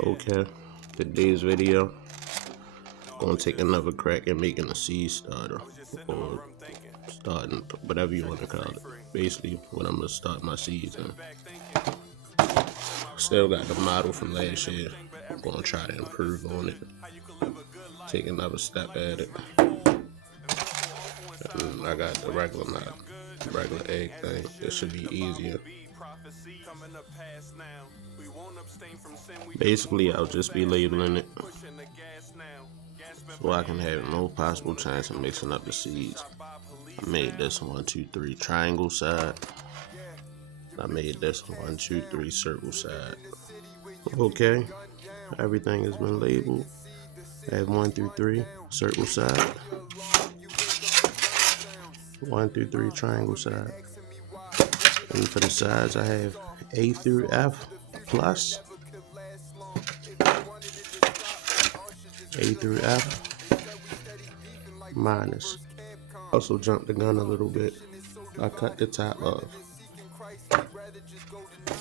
Okay, today's video, gonna take another crack at making a seed starter, or starting whatever you want to call it. Basically, what I'm gonna start my seeds in. Still got the model from last year. I'm gonna try to improve on it, take another step at it. And I got the regular egg thing. It should be easier. Basically, I'll just be labeling it so I can have no possible chance of mixing up the seeds. I made this 1, 2, 3 triangle side. I made this 1, 2, 3 circle side. Okay, everything has been labeled. I have 1 through 3 circle side, 1 through 3 triangle side. And for the sides, I have A through F plus, A through F minus. Also jumped the gun a little bit. I cut the top off,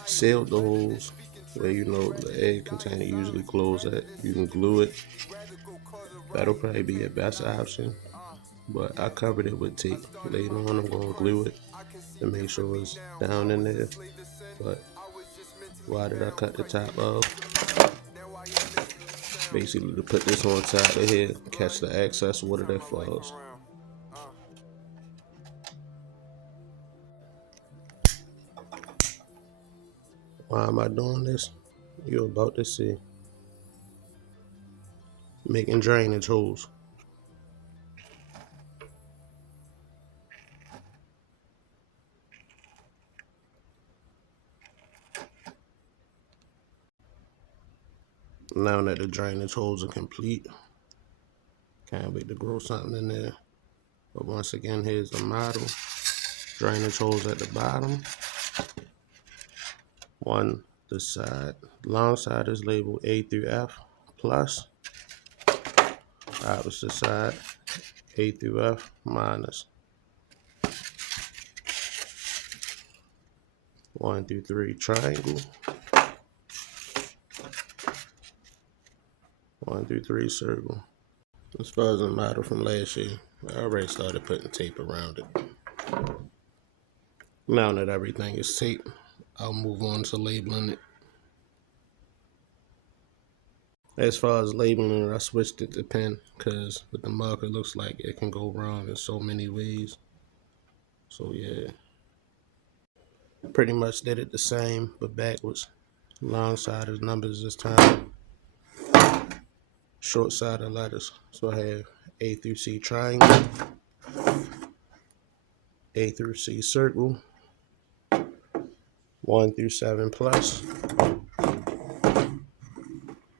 sealed the holes where you know the egg container usually close at. You can glue it. That'll probably be your best option. But I covered it with tape. Later on, I'm gonna glue it to make sure it's down in there. But why did I cut the top off? Basically to put this on top of here, catch the excess water that falls. Why am I doing this? You're about to see. Making drainage holes. Now that the drainage holes are complete, can't wait to grow something in there. But once again, here's the model. Drainage holes at the bottom. One, the side, long side is labeled A through F plus. Opposite side, A through F minus. 1 through 3 triangle. 1 through 3 circle. As far as the model from last year, I already started putting tape around it. Now that everything is taped, I'll move on to labeling it. As far as labeling it, I switched it to pen because with the marker, it looks like it can go wrong in so many ways. So yeah, pretty much did it the same, but backwards. Long side is numbers this time. Short side of letters. So I have A through C triangle, A through C circle, 1 through 7 plus,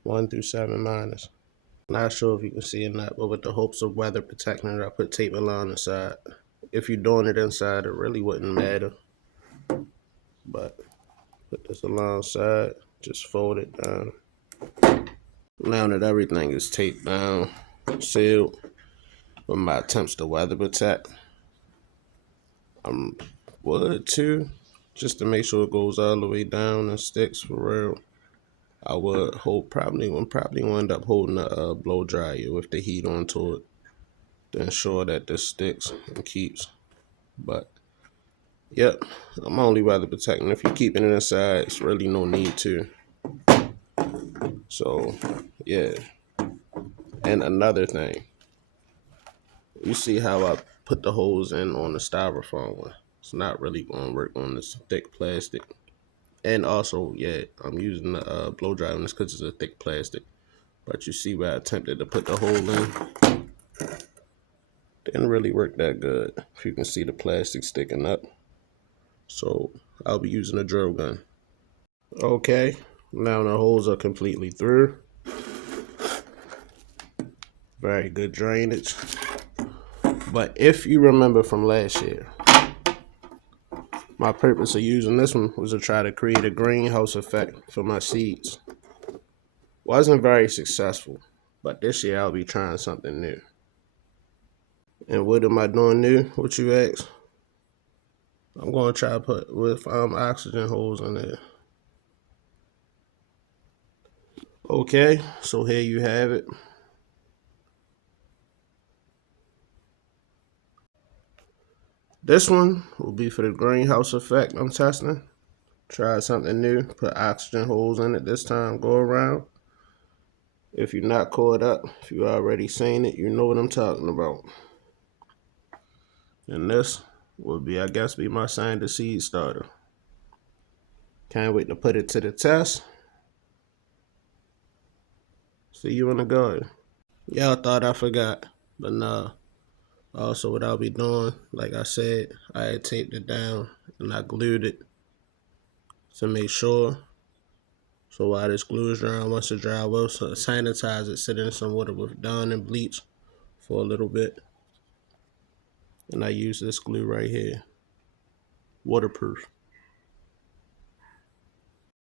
1 through 7 minus. Not sure if you can see or not, but with the hopes of weather protecting it, I put tape along the side. If you're doing it inside, it really wouldn't matter. But put this alongside, just fold it down. Now that everything is taped down, sealed, with my attempts to weather protect, I'm would too, just to make sure it goes all the way down and sticks for real. I would probably end up holding a blow dryer with the heat onto it to ensure that this sticks and keeps. But yep, I'm only weather protecting. If you're keeping it inside, it's really no need to. So yeah. And another thing, you see how I put the holes in on the styrofoam one. It's not really going to work on this thick plastic. And also, yeah, I'm using the blow dryer on this because it's a thick plastic. But you see where I attempted to put the hole in. Didn't really work that good. If you can see the plastic sticking up. So I'll be using a drill gun. Okay, now the holes are completely through. Very good drainage. But if you remember from last year, my purpose of using this one was to try to create a greenhouse effect for my seeds. Wasn't very successful, but this year I'll be trying something new. And what am I doing new? What you ask? I'm going to try to put with oxygen holes in there. Okay, so here you have it. This one will be for the greenhouse effect I'm testing. Try something new, put oxygen holes in it this time, go around. If you're not caught up, if you already seen it, you know what I'm talking about. And this will be, I guess, be my sign to seed starter. Can't wait to put it to the test. See you in the garden. Y'all thought I forgot, but nah. Also, what I'll be doing, like I said, I had taped it down and I glued it to make sure. So while this glue is drying, once it dry well, so sanitize it, sit in some water with Dawn and bleach for a little bit. And I use this glue right here, waterproof.